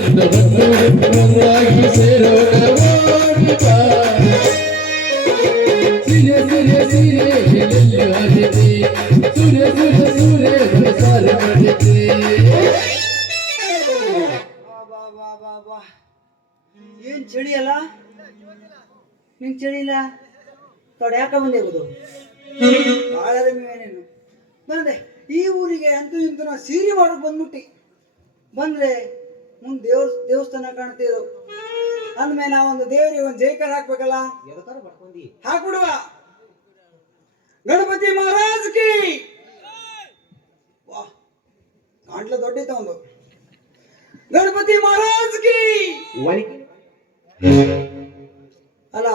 ಒಂದಾಗಿ ಸೇರೋಣ ಸಿರೆ ಸಿರೆ ಸಿರೆ ಎಲ್ಲೆಲ್ಲಿ ಆಗಿದೆ ಸೂರ್ಯ ಸೂರ್ಯ ಸೂರ್ಯ ಸಾರಿ ಮಾಡಿದೆ ಏನ್ ಚಳಿ ಅಲ್ಲ ನಿಂಗೆ ಚಳಿ ಇಲ್ಲ ತೊಡೆ ಯಾಕ ಬಂದೆ ಹೋಗುದು ಭಾಳ ನೀವೇನೇನು ಬಂದೆ ಈ ಊರಿಗೆ ಅಂತೂ ಇಂತೂ ನಾ ಸೀರೆ ಮಾಡೋಕೆ ಬಂದ್ಬಿಟ್ಟು ಬಂದ್ರೆ ಮುಂದೆ ದೇವಸ್ಥಾನ ಕಾಣ್ತಿದ್ರು ಅಂದ್ಮೇಲೆ ನಾವೊಂದು ದೇವರಿಗೆ ಒಂದು ಜೈಕಾರ ಹಾಕ್ಬೇಕಲ್ಲ ಹಾಕ್ಬಿಡುವ ಗಣಪತಿ ಮಹಾರಾಜ್ ಕಿ ವಾ ಕಾಂಟ್ಲ ದೊಡ್ಡೈತ ಒಂದು ಗಣಪತಿ ಮಹಾರಾಜ್ ಕಿ ಅಲ್ಲ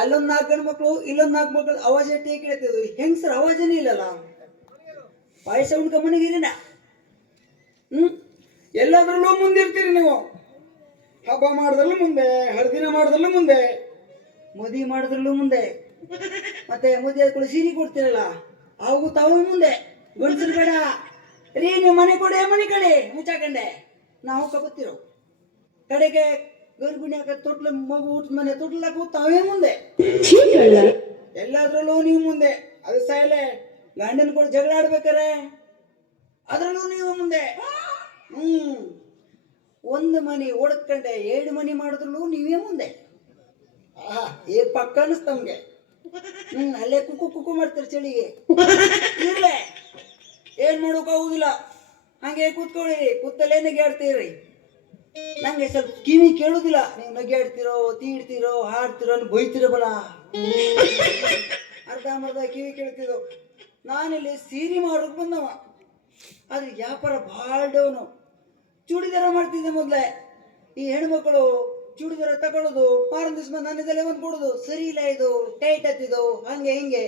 ಅಲ್ಲೊಂದು 4 ಗಂಡು ಮಕ್ಕಳು ಇಲ್ಲೊಂದು 4 ಮಕ್ಕಳು ಅವಾಜ್ ಟೀ ಕೇಳ್ತಿದ್ವು ಹೆಂಗಸರ ಅವಾಜನೇ ಇಲ್ಲಲ್ಲ ಪಾಯಸ ಉಣ್ಕೊಂಬನಿಗಿರಿನ ಎಲ್ಲದರಲ್ಲೂ ಮುಂದಿರ್ತೀರಿ ನೀವು ಹಬ್ಬ ಮಾಡಿದ್ರಲ್ಲೂ ಮುಂದೆ ಹರಿದಿನ ಮಾಡಿದ್ರಲ್ಲೂ ಮುಂದೆ ಮದುವೆ ಮಾಡಿದ್ರಲ್ಲೂ ಮುಂದೆ ಮತ್ತೆ ಮದುವೆ ಕೂಡ ಸೀರೆ ಕೊಡ್ತೀರಲ್ಲ ಅವು ತಾವು ಮುಂದೆ ಗಂಡಸರು ಬೇಡ ರೀ ನೀವು ಮನೆ ಕೊಡೆ ಮನೆ ಕಡೆ ಮುಚ್ಚಾಕಂಡೆ ನಾವು ಕಬತ್ತಿರೋ ಕಡೆಗೆ ಗರ್ಭಿಣಿ ಹಾಕ ತೊಟ್ಲ ಮಗು ಊಟ ಮನೆ ತೊಟ್ಲಾಕು ತಾವೇ ಮುಂದೆ ಎಲ್ಲದ್ರಲ್ಲೂ ನೀವು ಮುಂದೆ ಅದು ಸಾಯಲೆ ಗಂಡನ ಕೂಡ ಜಗಳ ಆಡ್ಬೇಕಾರೆ ಅದ್ರಲ್ಲೂ ನೀವು ಮುಂದೆ ಒಂದು ಮನೆ ಓಡಕ್ಕಂಡೆ 2 ಮನೆ ಮಾಡಿದ್ರಲ್ಲೂ ನೀವೇ ಮುಂದೆ ಈಗ ಪಕ್ಕ ಅನಿಸ್ತ ನಮ್ಗೆ ಅಲ್ಲೇ ಕುಕ್ಕು ಕುಕ್ಕು ಮಾಡ್ತಾರೆ ಚಳಿಗೆ ಇರ್ಲೆ ಏನ್ ಮಾಡೋಕ್ಕಾಗುದಿಲ್ಲ ಹಂಗೆ ಕೂತ್ಕೊಳ್ಳಿರಿ ಕೂತಲ್ಲೇ ನಗೆಯಾಡ್ತೀರಿ ನಂಗೆ ಸ್ವಲ್ಪ ಕಿವಿ ಕೇಳುದಿಲ್ಲ ನೀವು ನಗೆಯಾಡ್ತಿರೋ ತೀಡ್ತಿರೋ ಹಾಡ್ತಿರೋ ಬೈತಿರೋ ಬಲ ಅರ್ಧಂಬರ್ಧ ಕಿವಿ ಕೇಳ್ತಿದ್ದೋ ನಾನಿಲ್ಲಿ ಸೀರೆ ಮಾಡೋಕೆ ಬಂದವ ಆದ್ರೆ ವ್ಯಾಪಾರ ಭಾಳ ಡೌನು ಚೂಡಿದಾರ ಮಾಡ್ತಿದ್ದೆ ಮೊದಲೇ ಈ ಹೆಣ್ಮಕ್ಳು ಚೂಡಿದಾರ ತಗೊಳ್ಳೋದು ಮಾರನ್ ದಿವ್ಸ ಬಂದು ನನ್ನದಲ್ಲೇ ಒಂದು ಕೊಡೋದು ಸರಿ ಇಲ್ಲ ಇದು ಟೈಟ್ ಹತ್ತಿದ್ದು ಹಂಗೆ ಹಿಂಗೆ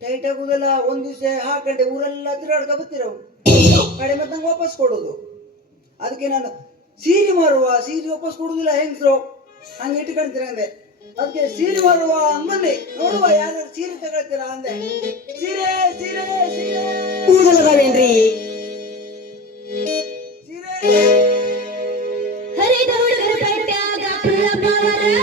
ಟೈಟ್ ಆಗುದಲ್ಲ ಒಂದ್ ದಿವ್ಸ ಹಾಕೊಂಡೆ ಊರೆಲ್ಲ ತಿರುಗಾಡ್ಕ ಬತ್ತಿರವು ಕಡೆ ಮತ್ತೆ ನಂಗೆ ವಾಪಸ್ ಕೊಡೋದು ಅದಕ್ಕೆ ನಾನು ಸೀರೆ ಮಾರುವ ಸೀರೆ ವಾಪಸ್ ಕೊಡುದಿಲ್ಲ ಹೆಂಗಸರು ಹಂಗೆ ಇಟ್ಕೊಂತೀರ ಅಂದೆ ಅದಕ್ಕೆ ಸೀರೆ ಮಾರುವ ಬಂದೆ ನೋಡುವ ಯಾರು ಸೀರೆ ತಗೊಳ್ತೀರಾ ಅಂದೆ ಸೀರೆ ಸೀರೆ ಸೀರೆ ಕೂದಲವೇನ್ರಿ ಸೀರೆ ಹರಿದ ಹುಡುಗರ ಪಟ್ಟ್ಯಾಗ ಪುಲ್ಲಪ್ಪವರ ಬಾಳ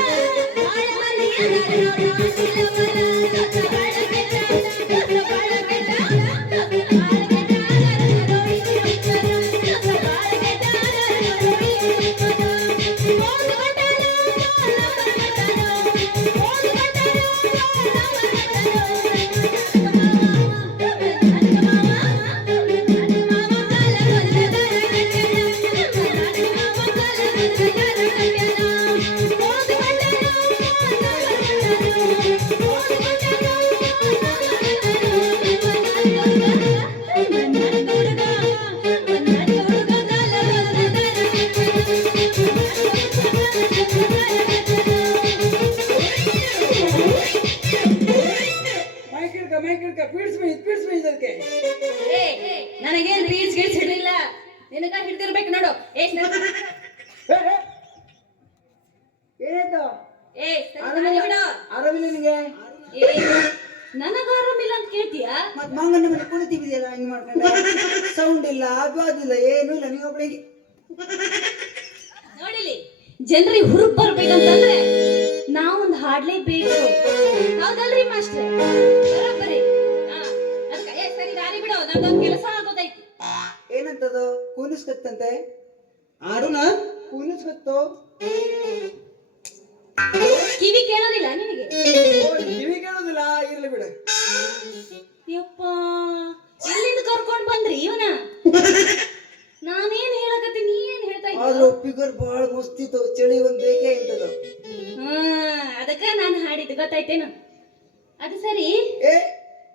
ನನಗೇನ್ ಬೀಚ್ ಗಿಡ್ಸ್ ಹಿಡಿಲ್ಲ ನಿನಗ ಹಿಡ್ದಿರ್ಬೇಕು ನೋಡು ಏನಾಯ್ತು ಏ ಬಿಡು ಆರಾಮಿಲ್ಲ ನಿನಗೆ ನನಗ ಆರಾಮಿಲ್ಲ ಅಂತ ಕೇಳ್ತೀಯ ಮತ್ ಮಂಗನ ಮನೆ ಕುಳಿತಿದೆಯಲ್ಲ ಹಿಂಗ್ ಮಾಡ್ಕೊಂಡ ಸೌಂಡ್ ಇಲ್ಲ ಅದಿಲ್ಲ ಏನು ಇಲ್ಲ ನೀವು ಒಬ್ಬಳಿಗೆ ನೋಡಿಲಿ ಜನರಿಗೆ ಹುರುಪ್ ಬರ್ಬೇಕಂತಂದ್ರೆ ನಾವೊಂದು ಹಾಡ್ಲೇಬೇಕು ಹೌದಲ್ರಿ ಮಾಸ್ಟ್ರೆ ಬರೋಬ್ಬರಿ ಅದಕ್ಕೆ ಸರಿ ದಾರಿ ಬಿಡು ನಮ್ದೊಂದು ಕೆಲಸ ಆಗೋದೈತಿ ಏನಂತದು ಕೂನಿಸ್ಕತ್ತಂತೆ ಆಡುನ ಕೂನಿಸ್ಕತ್ತು ಕಿವಿ ಕೇಳೋದಿಲ್ಲ ನಿನಗೆ ಕಿವಿ ಕೇಳೋದಿಲ್ಲ ಇರ್ಲಿ ಬಿಡ ಯಪ್ಪ ಎಲ್ಲಿಂದ ಕರ್ಕೊಂಡ್ ಬಂದ್ರಿ ಇವನ ನಾನೇನ್ ಹೇಳಕತ್ತಿ ನೀ ಏನ್ ಹೇಳ್ತಾ ಆದ್ರೂ ಫಿಗರ್ ಬಹಳ ಮಸ್ತಿತ್ತು ಚಳಿ ಒಂದ್ ಬೇಕೇ ಇಂತದು ಅದಕ್ಕ ನಾನು ಹಾಡಿದ್ದು ಗೊತ್ತಾಯ್ತೇನು ಅದು ಸರಿ ಏ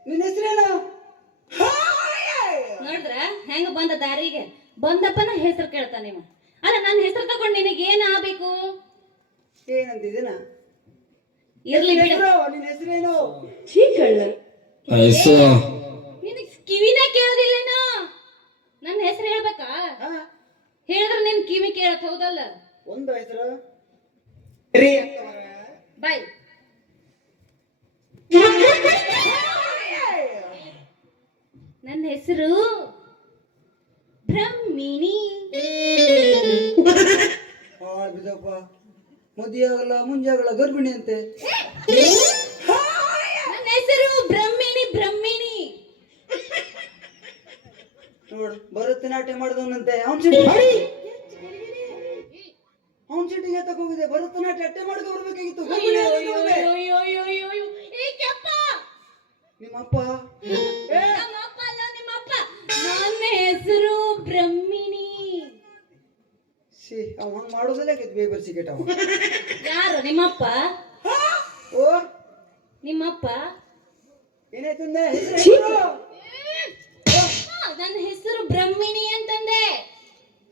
ನಿನ್ನ ಹೆಸರೇನು ನೋಡಿದ್ರ ಹೆಂಗ ಬಂದ ದಾರಿಗೆ ಬಂದಪ್ಪನ ಹೆಸರು ಕೇಳ್ತಾನೆ ಇವ ಅಲ್ಲ ನನ್ನ ಹೆಸರು ತಗೊಂಡು ನಿನಗೆ ಏನ್ ಆಗ್ಬೇಕು ಏನಂತಿದ್ದೀನ ಇರ್ಲಿ ಬಿಡು ನಿನ್ನ ಹೆಸರೇನು ನಿನಗೆ ಕಿವಿನೇ ಕೇಳೋದಿಲ್ಲೇನೋ ನನ್ನ ಹೆಸರು ಹೇಳ್ಬೇಕಾ ಹೇಳಿದ್ರೆ ನಿನ್ ಕಿವಿ ಕೇಳತ್ ಹೌದಲ್ಲ ಒಂದು ಹೆಸರು ಬಾಯ್ ನನ್ನ ಹೆಸರು ಬ್ರಹ್ಮಿಣಿ ಬಿದ್ದಪ್ಪ, ಮದುವೆ ಆಗಲ್ಲ ಮುಂಜಾಗಲ್ಲ ಗರ್ಭಿಣಿ ಅಂತೆ. ನನ್ನ ಹೆಸರು ಬ್ರಹ್ಮಿಣಿ. ಬ್ರಹ್ಮಿಣಿ ನೋಡು, ಭರತನಾಟ್ಯ ಮಾಡಿದವನಂತೆ. ಅವನ್ ಸಿಟ್ಟಿಗೆ ತಗೋಗಿದೆ. ಭರತನಾಟ್ಯ ಅಟ್ಟೆ ಮಾಡಿದ ಬರ್ಬೇಕಾಗಿತ್ತು. ಗರ್ಭಿಣಿ ಆದವ್ನು ಅವ್ನೇ. ನಿಮ್ಮಪ್ಪ ನಮ್ಮಪ್ಪ ಅಲ್ಲ, ನಿಮ್ಮಪ್ಪ. ನನ್ನ ಹೆಸರು ಬ್ರಹ್ಮಿಣಿ. ಅವ ಹಂಗ್ ಮಾಡೋದಲ್ಲ ಬೇಬರ್ ಸಿಗೇಟ್ ಅವ. ಯಾರು ನಿಮ್ಮಪ್ಪ? ಓ ನಿಮ್ಮಪ್ಪ ಏನಾಯ್ತಂದೆ? ನನ್ನ ಹೆಸರು ಬ್ರಹ್ಮಿಣಿ ಅಂತಂದೆ.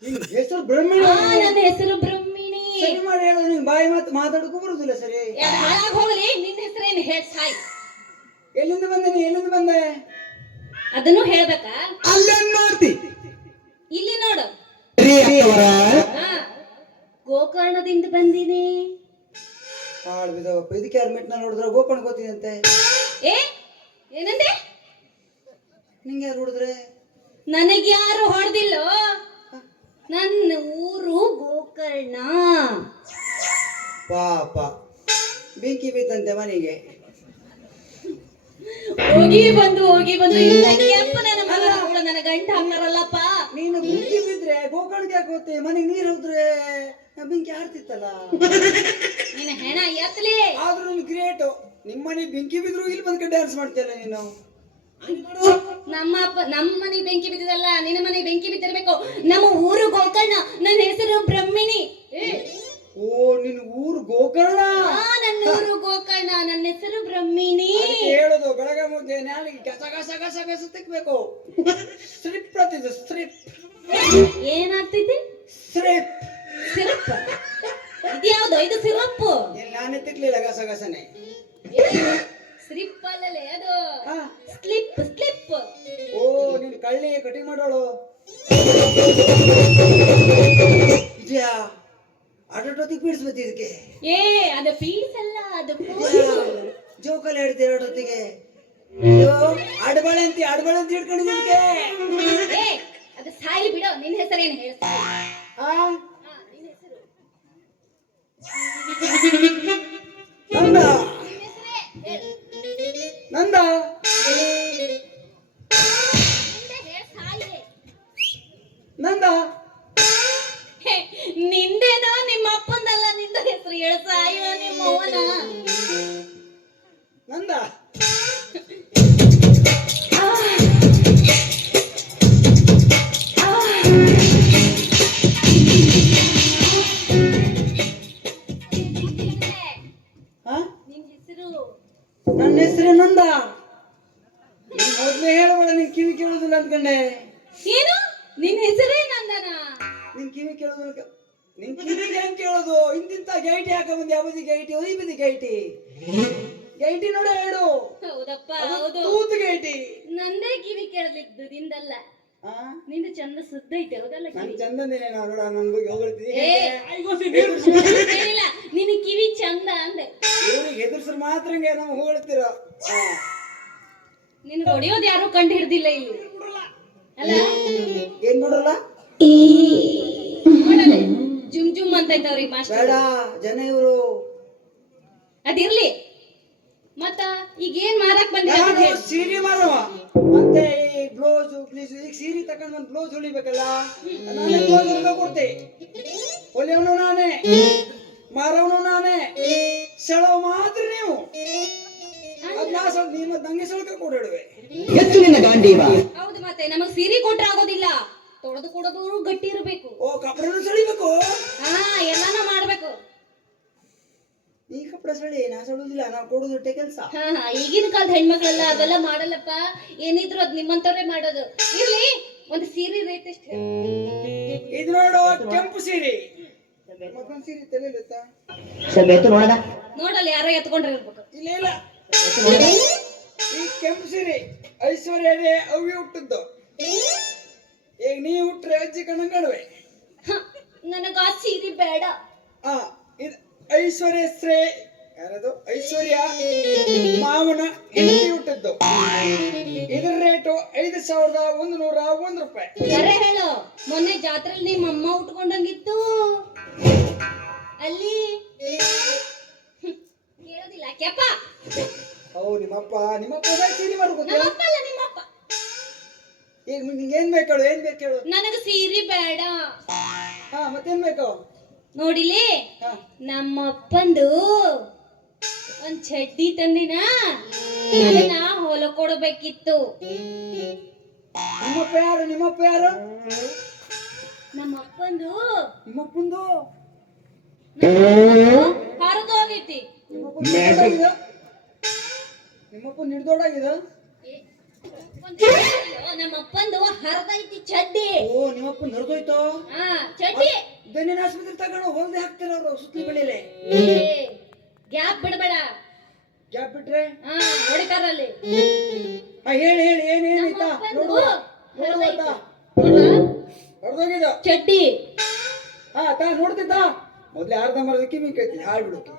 ನಿನ್ ಹೆಸರು ಬ್ರಹ್ಮಣ? ನನ್ನ ಹೆಸರು ಬ್ರಹ್ಮಿಣಿ. ಸರಿ ಮಾಡಿ ಹೇಳು, ನಿನ್ ಬಾಯಿ ಮಾತು ಮಾತಾಡಕ್ಕೂ ಬರುದಿಲ್ಲ. ಸರಿ ಹಾಳಾಗ್ ಹೋಗ್ಲಿ, ನಿನ್ನ ಹೆಸರೇನು ಹೇಳ್ ಸಾಯ್. ಎಲ್ಲಿಂದ ಬಂದೆ ನೀ? ಎಲ್ಲಿಂದ ಬಂದೆ? ಅದನ್ನು ಹೇಳ್ಬೇಕಾ? ಅಲ್ಲೇನ್ ಮಾಡ್ತಿ? ಇಲ್ಲಿ ನೋಡು. ಗೋಕರ್ಣದಿಂದ ಬಂದೀನಿ. ಹಾಳು ಬಿದ್ದವಪ್ಪ. ಇದಕ್ಕೆ ಯಾರು ಮೆಟ್ನ ನೋಡಿದ್ರ ಗೋಕರ್ಣ ಗೊತ್ತಿದಂತೆ. ಏ ಏನಂದೆ? ನಿಂಗೆ ಯಾರು ಹೊಡೆದ್ರೆ? ನನಗೆ ಯಾರು ಹೊಡೆದಿಲ್ಲೋ. ನನ್ನ ಊರು ಗೋಕರ್ಣ. ಪಾಪ ಬೆಂಕಿ ಬಿತ್ತಂತೆ ಮನೆಗೆ. ಹೋಗಿ ಬಂದು ನನ್ನ ಮಗ ಕೂಡ ನನ್ನ ಗಂಟ ಹಾಕ್ತಾರಲ್ಲಪ್ಪ. ನೀನು ಬೆಂಕಿ ಬಿದ್ರೆ ಗೋಕರ್ಣಕ್ಕೆ ಯಾಕೆ ಹೋಗ್ತಿ? ಮನೆಗೆ ನೀರು ಹೋದ್ರೆ ಬೆಂಕಿ ಆಡ್ತಿತ್ತಲ್ಲ. ನಿನ್ನ ಹೆಣ ಎತ್ತಲಿ. ಆದ್ರೂ ನೀನು ಗ್ರೇಟ್. ನಿಮ್ಮ ಮನೆ ಬೆಂಕಿ ಬಿದ್ರು ಇಲ್ಲಿ ಬಂದ್ಕ ಡ್ಯಾನ್ಸ್ ಮಾಡ್ತೀಯಲ್ಲ ನೀನು. ನಮ್ಮ ಮನೆ ಬೆಂಕಿ ಬಿದ್ದಿದಲ್ಲ, ನಿನ್ನ ಮನೆ ಬೆಂಕಿ ಬಿದ್ದಿರ್ಬೇಕು. ನಮ್ಮ ಊರು ಗೋಕರ್ಣ. ನನ್ನ ಹೆಸರು ಬ್ರಹ್ಮಿಣಿ. ಓ ನಿನ್ನ ಊರು ಗೋಕರ್ಣ? ನನ್ನ ಊರು ಗೋಕರ್ಣ, ನನ್ನ ಹೆಸರು ಬ್ರಹ್ಮಿಣಿ. ಹೇಳೋದು ಬೆಳಗ್ಗೆ ಮುದ್ದೆ ನಾಲಿಗೆ ಗಸ ಗಸ ಗಸ ಗಸ ತಿಕ್ಬೇಕು. ಸ್ಟ್ರಿಪ್ ಪ್ರತಿದು ಸ್ಟ್ರಿಪ್. ಏನಾಗ್ತೈತಿ? Strip syrup. ಇದ್ಯಾವ್ದು? ಇದು ಸಿರಪ್. ನಾನೇ ತಿಕ್ಲಿಲ್ಲ ಗಸ ಗಸನೆ. ಸ್ಲಿಪ್ ಅಲ್ಲಲೇ ಅದು. ಹಾ ಸ್ಲಿಪ್ ಸ್ಲಿಪ್. ಓ ನೀನು ಕಳ್ಳಿ ಕಟಿಂಗ್ ಮಾಡೋಳು ಇದೆಯಾ? ಆಟೋಟೋತಿಗೆ ಪೀಡಿಸ್ಬೇಕು ಇದಕ್ಕೆ. ಏ ಅದು ಪೀಸ್ ಅಲ್ಲ, ಅದು ಜೋಕಲ್ಲಿ ಹೇಳ್ತೀರ ಆಟೋತಿಗೆ. ಅಡಬಳೆ ಅಂತ ಹಿಡ್ಕೊಂಡಿದ್ದಕ್ಕೆ. ಏ ಅದು ಸಾಯಿ ಬಿಡೋ. ನಿನ್ನ ಹೆಸರೇನು ಹೇಳ್ತಾ? ನಂದ ನಂದ ನಂದ ನಿಂದೇನೋ ನಿಮ್ಮ ಅಪ್ಪಂದಲ್ಲ. ನಿಂದ ಹೆಸರು ಹೇಳ ಸಾಯೋ ನಿಮ್ಮ ಅವನ. ನಂದ ನನ್ನ ಹೆಸರು ನಂದ. ಮೊದ್ಲೇ ಹೇಳಬೇಡ, ನಿನ್ ಕಿವಿ ಕೇಳುದಿಲ್ಲ ಅಂದ್ಕೊಂಡೆ. ಏನು ನಿನ್ನ ಹೆಸರೇ ನಂದನ? ನಿನ್ ಕಿವಿ ಕೇಳುದಿಲ್ಲ. ನಿನ್ ಕಿವಿಗೆ ಹೆಂಗ್ ಕೇಳೋದು? ಇಂತಿಂತ ಗೈಟಿ ಹಾಕ ಬಂದಿ. ಯಾವದಿ ಗೈಟಿ? ಒಯ್ ಬದಿ ಗೈಟಿ. ಗೈಟಿ ನೋಡ ಹೇಳು. ಹೌದಪ್ಪ ಹೌದು. ತೂತು ಗೈಟಿ. ನಂದೇ ಕಿವಿ ಕೇಳಲಿದ್ದು, ನಿಂದಲ್ಲ. ನಿಂದ ಚಂದ ಸುದ್ದ ಐತೆ. ಹೌದಲ್ಲ? ನನ್ ಚಂದನೇನೆ. ನಾವು ನೋಡ ನನ್ ಬಗ್ಗೆ ಹೊಗಳ್ತೀನಿ. ನಿನ್ನ ಕಿವಿ ಚಂದ ಅಂದೆ. ಇವ್ರಿಗೆ ಹೆದರ್ಸ್ರು ಮಾತ್ರ ನಾವು ಹೊಗಳ್ತೀರ. ನಿನ್ ಹೊಡಿಯೋದು ಯಾರು ಕಂಡು ಹಿಡ್ದಿಲ್ಲ ಇಲ್ಲಿ ಅಲ್ಲ? ಏನ್ ನೋಡಲ್ಲ? ನೋಡಲ್ಲ ಜುಮ್ ಜುಮ್ ಅಂತ ಅವ್ರಿಗೆ ಮಾಸ್ಟರ್. ಬೇಡ ಜನ ಇವರು. ಅದಿರ್ಲಿ. ಮತ್ತ ಈಗ ಏನ್ ಮಾರಕ್ ಬಂದಿ? ಸೀರೆ ಮಾರವ ಮತ್ತೆ ಈ ಬ್ಲೌಸ್ ಪ್ಲೀಸ್. ಈಗ ಸೀರೆ ತಕೊಂಡ್ ಒಂದ್ ಬ್ಲೌಸ್ ಹೊಲಿಬೇಕಲ್ಲ, ನಾನೇ ಬ್ಲೌಸ್ ಹೊಲಿದ ಕೊಡ್ತೆ. ಹೊಲಿಯವನು ನಾನೇ, ಮಾರವನು ನಾನೇ, ಸೆಳವ್ ಮಾತ್ರ ನೀವು. ನಿಮ್ಮ ನಂಗೆ ಸೆಳ್ಕ ಕೊಡಿಡುವೆ. ಹೌದು, ಮತ್ತೆ ನಮಗ್ ಸೀರೆ ಕೊಟ್ರೆ ಆಗೋದಿಲ್ಲ. ತೊಳೆದು ಕೊಡೋದು ಗಟ್ಟಿ ಇರಬೇಕು. ಓ ಕಪಡನು ಸೆಳಿಬೇಕು. ಎಲ್ಲಾನು ಮಾಡ್ಬೇಕು. ಈ ಕಪಡ ಸೆಳಿ, ನಾ ಸೆಳುದಿಲ್ಲ. ನಾವು ಕೊಡುದುಟ್ಟೆ ಕೆಲಸ. ಈಗಿನ ಕಾಲದ ಹೆಣ್ಮಕ್ಳೆಲ್ಲ ಅದೆಲ್ಲ ಮಾಡಲ್ಲಪ್ಪ. ಏನಿದ್ರು ಅದ್ ನಿಮ್ಮಂತವ್ರೆ ಮಾಡೋದು. ಇರ್ಲಿ, ಒಂದು ಸೀರೆ ರೇಟ್ ಎಷ್ಟು? ಇದು ನೋಡು, ಕೆಂಪು ಸೀರೆ. ಮತ್ತೊಂದು ಸೀರೆ ತಲೆಲಿತ್ತ ನೋಡಲ್ಲ, ಯಾರೋ ಎತ್ಕೊಂಡಿರ್ಬೇಕು. ಇಲ್ಲ ಇಲ್ಲ, ಈ ಕೆಂಪು ಸೀರೆ ಐಶ್ವರ್ಯನೇ ಅವಿ ಹುಟ್ಟಿದ್ದು. ಈಗ ನೀ ಹುಟ್ರೆ ಅಜ್ಜಿ ಕಣಂಗಡುವೆ. ನನಗ ಆ ಸೀರೆ ಬೇಡ. ಇದು ಐಶ್ವರ್ಯ ಶ್ರೇ. ಯಾರದು? ಐಶ್ವರ್ಯ ಮಾವನ ಹೆಂಡತಿ ಹುಟ್ಟಿದ್ದು. ಇದ್ರ ರೇಟು 5101 ರೂಪಾಯಿ. ಯಾರೇ ಹೇಳು, ಮೊನ್ನೆ ಜಾತ್ರೆಯಲ್ಲಿ ನಿಮ್ಮ ಅಮ್ಮ ಉಟ್ಕೊಂಡಂಗಿತ್ತು. ನಿಮ್ಮಪ್ಪ ಸೀರೆ ಮಾಡ್ಕೋತೀಯ? ನಮ್ಮಪ್ಪ ಅಲ್ಲ ನಿಮ್ಮಪ್ಪ. ಈಗ ನಿಂಗೆ ಏನ್ ಬೇಕು ಹೇಳು, ಏನ್ ಬೇಕು ಹೇಳು? ನನಗ ಸೀರೆ ಬೇಡ. ಹಾ ಮತ್ತೇನ್ ಬೇಕು? ನೋಡಿಲಿ, ಹಾ ನಮ್ಮಪ್ಪಂದು ಒಂದ್ ಚಡ್ಡಿ ತಂದಿನ, ಅದನ್ನ ಹೊಲ ಕೊಡಬೇಕಿತ್ತು. ನಿಮ್ಮಪ್ಪ ಯಾರು? ನಿಮ್ಮಪ್ಪ ಯಾರು? ನಮ್ಮಪ್ಪಂದು ನಿಮ್ಮಪ್ಪಂದು ಹರಿದೋಗೈತಿ. ನಿಮ್ಮಪ್ಪ ನಿರ್ದೊಡ್ಡಾಗಿದೆ. ನಮ್ಮಪ್ಪಂದು ಹರಿದೈತಿ ಚಡ್ಡಿ. ಓ ನಿಮ್ಮಪ್ಪ ನರ್ದೋಯ್ತು. ಹಾ ಚಡ್ಡಿ. ದನಿನ ಆಸ್ಪತ್ರೆ ತಗೊಂಡು ಹೊಲ್ದೆ ಹಾಕ್ತಾರೆ ಅವರು ಸುತ್ತಲಿ ಬೆಳಿಲೆ. ಗ್ಯಾಪ್ ಬಿಡಬೇಡ. ಗ್ಯಾಪ್ ಬಿಟ್ರೆ ಹಾ ಹೊಡಿತಾರಲ್ಲಿ. ಹೇಳಿ ಹೇಳಿ ಏನೇನಾಯ್ತಾ ನೋಡುವ. ಹೊರದೋಗಿದ ಚಡ್ಡಿ. ಹಾ ತಾ ನೋಡ್ತಿದ್ದ ಮೊದ್ಲೇ ಅರ್ಧ ಮರದಕ್ಕೆ ಮೀ ಕೇಳ್ತೀನಿ ಹಾಳ್ಬಿಡಕ್ಕೆ.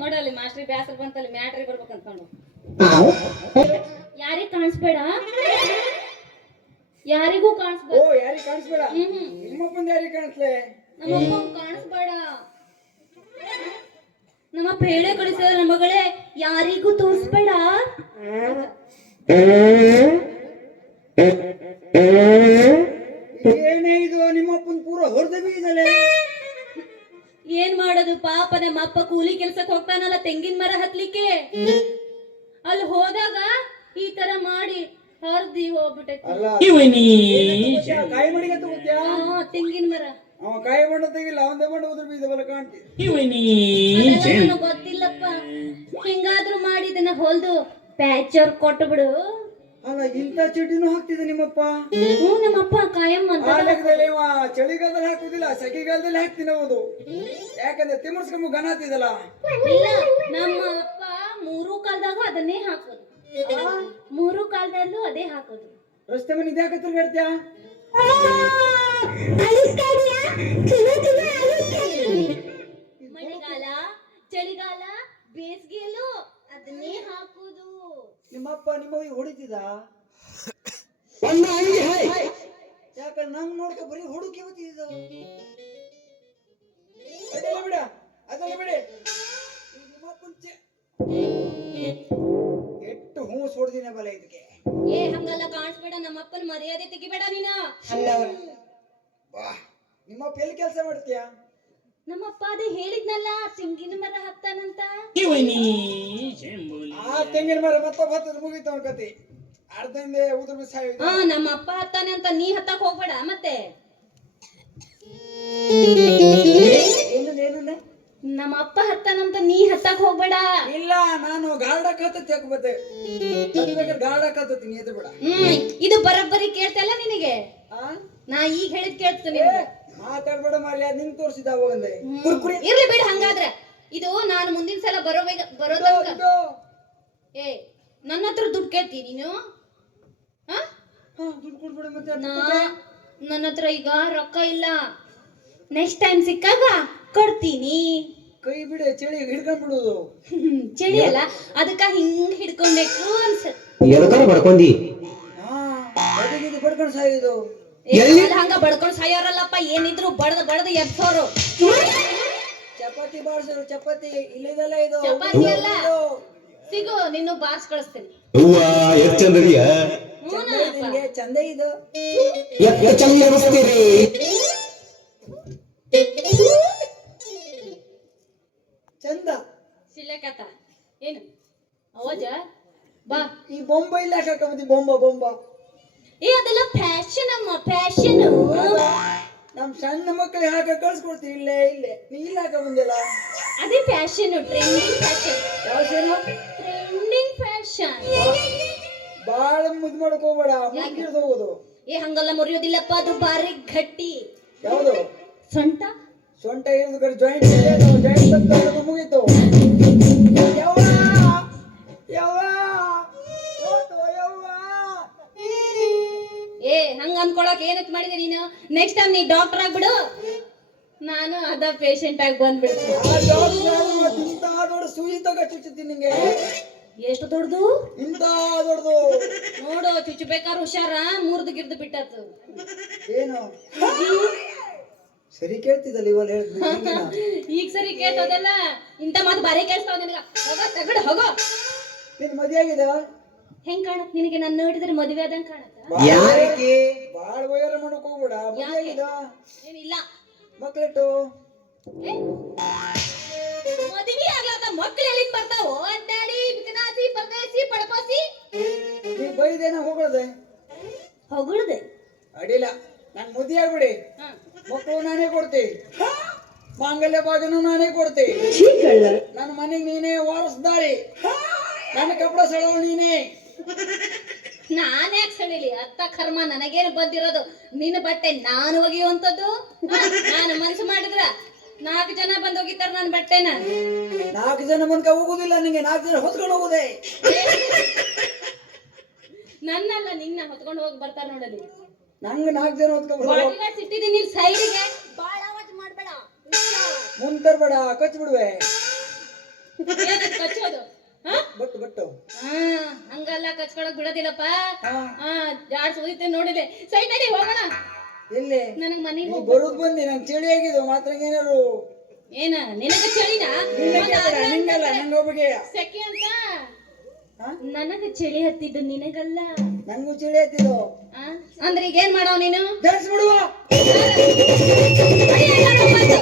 ನೋಡಲ್ಲಿ ಮಾಸ್ಟ್ರಿ ಬ್ಯಾಸರ ಬಂತಲ್ಲಿ ಮ್ಯಾಟ್ರಿ ಬರ್ಬೇಕು ಅನ್ಕೊಂಡು. ಯಾರಿಗ್ ಕಾಣಿಸ್ಬೇಡ, ಯಾರಿಗೂ ಕಾಣಿಸ್ಬೇಡ. ಓ ಯಾರಿಗೆ ಕಾಣಿಸ್ಬೇಡ. ನಿಮ್ಮಪ್ಪಂದ ಯಾರಿಗೆ ಕಾಣಿಸ್ಲೆ? ನಮ್ಮಪ್ಪ ಕಾಣಿಸ್ಬೇಡ. ನಮ್ಮಪ್ಪ ಹೇಳೇ ಕಳಿಸಿದ ನಮ್ಮ ಮಗಳೇ ಯಾರಿಗೂ ತೋರಿಸ್ಬೇಡ. ಏನೇ ಇದು ನಿಮ್ಮಪ್ಪನ ಪೂರ ಹೊರದೆ ಬೀದಲೆ. ಏನ್ ಮಾಡೋದು ಪಾಪ, ನಮ್ಮ ಅಪ್ಪ ಕೂಲಿ ಕೆಲ್ಸಕ್ಕೆ ಹೋಗ್ತಾನಲ್ಲ ತೆಂಗಿನ ಮರ ಹತ್ಲಿಕ್ಕೆ. ಅಲ್ಲಿ ಹೋದಾಗ ಈ ತರ ಮಾಡಿ ಹರ್ದಿ ಹೋಗ್ಬಿಟ್ಟೈತಿ. ಅಲ್ಲ ಕಾಯಿ ಮಡಿಗೆ ತಗೋತ್ಯಾ? ತೆಂಗಿನ ಮರ ಅವ ಕಾಯಿ ಬಣ್ಣ ತೆಗಿಲ್ಲ, ಅವಂದೇ ಬಣ್ಣ ಉದ್ರ ಬೀದ ಬಲ ಕಾಣ್ತಿ. ನನಗ್ ಗೊತ್ತಿಲ್ಲಪ್ಪ. ಹಿಂಗಾದ್ರೂ ಮಾಡಿ ಇದನ್ನ ಹೊಲ್ದು ಪ್ಯಾಚರ್ ಕೊಟ್ಟು ಬಿಡು. ಅಲ್ಲ ಇಂಥ ಚಡ್ಡಿನೂ ಹಾಕ್ತಿದ್ದೆ ನಿಮ್ಮಪ್ಪ? ನಮ್ಮಪ್ಪ ಕಾಯಂ ಅಂತ. ಆ ಲೆಕ್ಕದಲ್ಲಿ ಇವ ಚಳಿಗಾಲದಲ್ಲಿ ಹಾಕುದಿಲ್ಲ, ಸೆಕೆಗಾಲದಲ್ಲಿ ಹಾಕ್ತೀನಿ ಹೌದು. ಯಾಕಂದ್ರೆ ತಿಮ್ಮರ್ಸ್ಕೊಂಬ ಗನ ಹತ್ತಿದಲ್ಲ. ಇಲ್ಲ, ನಮ್ಮ ಅಪ್ಪ ಮೂರು ಕಾಲದಾಗೂ ಅದನ್ನೇ ಹಾಕೋದು. ಮೂರು ಕಾಲದಲ್ಲೂ ಅದೇ ಹಾಕೋದು. ರಸ್ತೆ ಮನೆ ಇದ್ಯಾಕ ತಿರ್ಗಾಡ್ತ್ಯಾ? ಮಳೆಗಾಲ, ಚಳಿಗಾಲ, ಬೇಸಿಗೆಯಲ್ಲೂ ಅದನ್ನೇ ಹಾಕೋದು. ನಿಮ್ಮಪ್ಪ ನಿಮ್ಮವ್ರಿಗೆ ಹೊಡಿತಿದ? ಯಾಕಂದ್ರೆ ನಂಗ್ ನೋಡ್ಕ ಬರೀ ಹುಡುಕಿ ಹೊತ್ತಿದ. ಅದೆಲ್ಲ ಬಿಡ, ಅದೆಲ್ಲ ಬಿಡಿ. ನಿಮ್ಮಪ್ಪನ ಎಷ್ಟು ಹೂಸ್ ಹೊಡ್ದಿನ ಬಲ ಇದಕ್ಕೆ. ಏ ಹಂಗಲ್ಲ ಕಾಣಿಸ್ಬೇಡ, ನಮ್ಮಪ್ಪನ ಮರ್ಯಾದೆ ತೆಗಿಬೇಡ ನೀನ. ನಿಮ್ಮಪ್ಪ ಎಲ್ಲಿ ಕೆಲಸ ಮಾಡ್ತೀಯಾ? ನಮ್ಮಪ್ಪ ಅದೇ ಹೇಳಿದ್ನಲ್ಲ ತೆಂಗಿನ ಮರ ಹತ್ತಾನಂತ. ಆ ತೆಂಗಿನ ಮರ ಮತ್ತೊಬ್ಬ ಹತ್ತದ ಮುಗಿತ ಅವ್ನ ಕತಿ. ಅರ್ಧಂದೆ ಉದ್ರ ಹಾ ನಮ್ಮ ಅಪ್ಪ ಹತ್ತಾನೆ ಅಂತ ನೀ ಹತ್ತಕ್ ಹೋಗ್ಬೇಡ ಮತ್ತೆ. ಏನಂದೆ? ನಮ್ಮ ಅಪ್ಪ ಹತ್ತಾನಂತ ನೀ ಹತ್ತಕ್ ಹೋಗ್ಬೇಡ. ಇಲ್ಲ ನಾನು ಗಾರ್ಡಕ್ ಹತ್ತತಿ ಹಾಕ್ಬತ್ತೆ. ಗಾರ್ಡಕ್ ಹತ್ತತಿ ನೀ ಎದ್ರ ಬೇಡ. ಇದು ಬರಬ್ಬರಿ ಕೇಳ್ತಲ್ಲ ನಿನಗೆ? ನಾ ಈಗ ಹೇಳಿದ್ ಕೇಳ್ತೀನಿ. ಮಾತಾಡ್ಬೇಡ ಮಾರಿ, ಅದ್ ನಿಂಗ್ ತೋರಿಸಿದ ಅವಾಗಂದೆ. ಇರ್ಲಿ ಬಿಡು ಹಂಗಾದ್ರೆ. ಇದು ನಾನು ಮುಂದಿನ ಸಲ ಬರೋದ. ಏ ನನ್ನ ಹತ್ರ ದುಡ್ಡು ಕೇಳ್ತೀನಿ ನೀನು? ದುಡ್ಡು ಕೊಡ್ಬೇಡ ಮತ್ತೆ. ನನ್ನ ಹತ್ರ ಈಗ ರೊಕ್ಕ ಇಲ್ಲ. ನೆಕ್ಸ್ಟ್ ಟೈಮ್ ಸಿಕ್ಕಾಗ ಕೊಡ್ತೀನಿ. ಕೈ ಬಿಡಿ, ಚಳಿ ಹಿಡ್ಕೊಂಡ್ ಬಿಡುದು. ಚಳಿ ಅಲ್ಲ, ಅದಕ್ಕ ಹಿಂಗ್ ಹಿಡ್ಕೊಬೇಕು ಅನ್ಸತ್. ಬಡ್ಕೊಂಡಿ ಬಡ್ಕೊಂಡ್ ಸಾಯೋದು. ಹಂಗ ಬಡ್ಕೊಂಡ್ ಸಾಯೋರಲ್ಲಪ್ಪ, ಏನಿದ್ರು ಬಡದ ಎಬ್ಸೋರು. ಚಪಾತಿ ಬಾರ್ಸೋರು. ಚಪಾತಿ ಇಲ್ಲಿದಲ್ಲ ಇದು. ಚಪಾತಿ ಅಲ್ಲ, ಸಿಗು ನಿನ್ನು ಬಾರ್ಸ್ ಕಳಿಸ್ತೀನಿ. ಚಂದ ಇದು. ಚಂದ ಸಿಲ್ಲಕತ್ತ ಏನು ಅವಜ ಬಾ. ಈ ಬೊಂಬ ಇಲ್ಲ ಹಾಕಿ ಬೊಂಬ. ಏ ಅದೆಲ್ಲ ಫ್ಯಾಷನ್ ಅಮ್ಮ, ಫ್ಯಾಷನ್. ನಮ್ ಸಣ್ಣ ಮಕ್ಕಳಿಗೆ ಹಾಕ ಕಳ್ಸ್ಕೊಡ್ತೀವಿ. ಇಲ್ಲೇ ನೀ ಇಲ್ಲ ಹಾಕ ಬಂದಿಲ್ಲ. ಅದೇ fashion, trending fashion. Trending fashion. ಬಾಳ ಮುದ್ ಮಾಡಕ್ ಹೋಗ್ಬೇಡ, ಮುಗಿರ್ದು ಹೋಗೋದು. ಏ ಹಂಗಲ್ಲ ಮುರಿಯೋದಿಲ್ಲಪ್ಪ, ಅದು ಬಾರಿ ಗಟ್ಟಿ. ಯಾವುದು? ಸೊಂಟ ಇರೋದು ಕಡೆ ಜಾಯಿಂಟ್ ಮುಗೀತು. ಏ ಹಂಗ ಅನ್ಕೊಳಕ್ ಏನಕ್ ಮಾಡಿದೆ ನೀನು? ನೆಕ್ಸ್ಟ್ ಟೈಮ್ ನೀ ಡಾಕ್ಟರ್ ಆಗ್ಬಿಡು, ನಾನು ಅದ ಪೇಷಂಟ್ ಆಗಿ ಬಂದ್ಬಿಡ್ತೀನಿ. ಇಂತ ದೊಡ್ಡ ಸೂಜಿ ತಗ ಚುಚ್ಚುತ್ತೀನಿ ನಿಂಗೆ. ಎಷ್ಟು ದೊಡ್ಡದು? ಇಂತ ದೊಡ್ಡದು ನೋಡು, ಚುಚ್ಚಬೇಕಾದ್ರೆ ಹುಷಾರ, ಮುರಿದು ಗಿರ್ದು ಬಿಟ್ಟದ್ದು. ಏನು ಸರಿ ಕೇಳ್ತಿದ್ದಲ್ಲ ಇವಾಗ ಹೇಳಿದ್ನ ಈಗ ಸರಿ ಕೇಳ್ತದಲ್ಲ ಇಂತ ಮಾತು ಬಾರಿ ಕೇಳಿಸ್ತಾವ ನಿನಗ ಹೋಗ ತಗಡ್ ಹೋಗೋ ನಿನ್ ಮದ್ವೆ ಆಗಿದೆ ಹೆಂಗ್ ಕಾಣತ್ ನಿನಗೆ ನಾನು ನೋಡಿದ್ರೆ ಮದುವೆ ಆದಂಗ್ ಕಾಣತ್ತ ಯಾರಿಗೆ ಬಾಳ್ ವಯರ ಮಾಡಕ್ ಹೋಗ್ಬೇಡ ಮದ್ವೆ ಆಗಿದ ಏನಿಲ್ಲ ಮಕ್ಳೆಟ್ಟು ಏ? ಮದುವೆ ಆಗ್ಲಾದ ಮಕ್ಳು ಎಲ್ಲಿಂದ ಬರ್ತಾವೋ ಅಡ್ಡಾಡಿ ಬಿಕನಾಸಿ ಪರದೇಸಿ ಪಡಪಾಸಿ ನೀ ಬೈದೇನ ಹೋಗೋದೆ ಹೊಗಳ್ದೆ ಅಡಿಲ್ಲ ನನ್ ಮದ್ವೆ ಆಗ್ಬಿಡಿ ಮಕ್ಕಳು ನಾನೇ ಕೊಡ್ತಿ ಮಾಂಗಲ್ಯ ಭಾಗನು ನಾನೇ ಕೊಡ್ತಿ ನನ್ನ ಮನೆಗ್ ನೀನೇ ವಾರಸ್ದಾರಿ ನನ್ನ ಕಪಡ ಸೆಳವಳು ನೀನೇ ನಾನ್ ಯಾಕೆ ಸಳಿಲಿ ಅತ್ತ ಕರ್ಮ ನನಗೇನು ಬಂದಿರೋದು ನಿನ್ನ ಬಟ್ಟೆ ನಾನು ಒಗೆಯುವಂಥದ್ದು ನಾನು ಮನ್ಸು ಮಾಡಿದ್ರ 4 ಜನ ಬಂದು ಹೋಗಿತ್ತಾರ ನನ್ನ ಬಟ್ಟೆನ 4 ಜನ ಬಂದ್ಕ ಹೋಗುದಿಲ್ಲ ನಿಂಗೆ 4 ಜನ ಹೊತ್ಕೊಂಡು ಹೋಗುದೇ ನನ್ನಲ್ಲ ನಿನ್ನ ಹೊತ್ಕೊಂಡು ಹೋಗಿ ಬರ್ತಾರ ನೋಡಲಿ ನಂಗೆ 4 ಜನ ಹೊತ್ಕೊಂಡು ಬಾಡಿಗಾರ್ಡ್ ಸಿಟ್ಟಿದ್ದೀನಿ ಸೈಡಿಗೆ ಬಾಳ ಆವಾಜ್ ಮಾಡ್ಬೇಡ ಮುಂದ್ ತರ್ಬೇಡ ಕಚ್ ಬಿಡುವೆ ಏನದು ಕಚ್ಚೋದು ಬಟ್ಟು ಬಟ್ಟು ಹಂಗಲ್ಲ ಕಚ್ಕೊಳಕ್ ಬಿಡೋದಿಲ್ಲಪ್ಪ ಹಾ. ಜಾಡ್ಸ್ ಹೋಗಿದ್ದೆ ನೋಡಿದೆ ಸೈಡ್ ಅಡಿ ಹೋಗೋಣ ಎಲ್ಲಿ ನನಗ್ ಮನೆಗೆ ನೀ ಬರುದ್ ಬಂದಿ ನಂಗೆ ಚಳಿ ಆಗಿದ್ದು ಮಾತ್ರ ಏನಾರು ಏನ ನಿನಗ ಚಳಿನ ನಿಂಗಲ್ಲ ನಂಗೊಬ್ಬಗೆ ಸೆಕೆ ಅಂತ ನನಗ ಚಳಿ ಹತ್ತಿದ್ದು ನಿನಗಲ್ಲ ನಂಗೂ ಚಳಿ ಹತ್ತಿದ್ದು ಅಂದ್ರೆ ಈಗ ಏನ್ ಮಾಡವ್ ನೀನು ಡ್ಯಾನ್ಸ್ ಬಿಡುವ ಅಡಿ, ಅಡಿ, ಅಡಿ, ಅಡಿ, ಅಡಿ.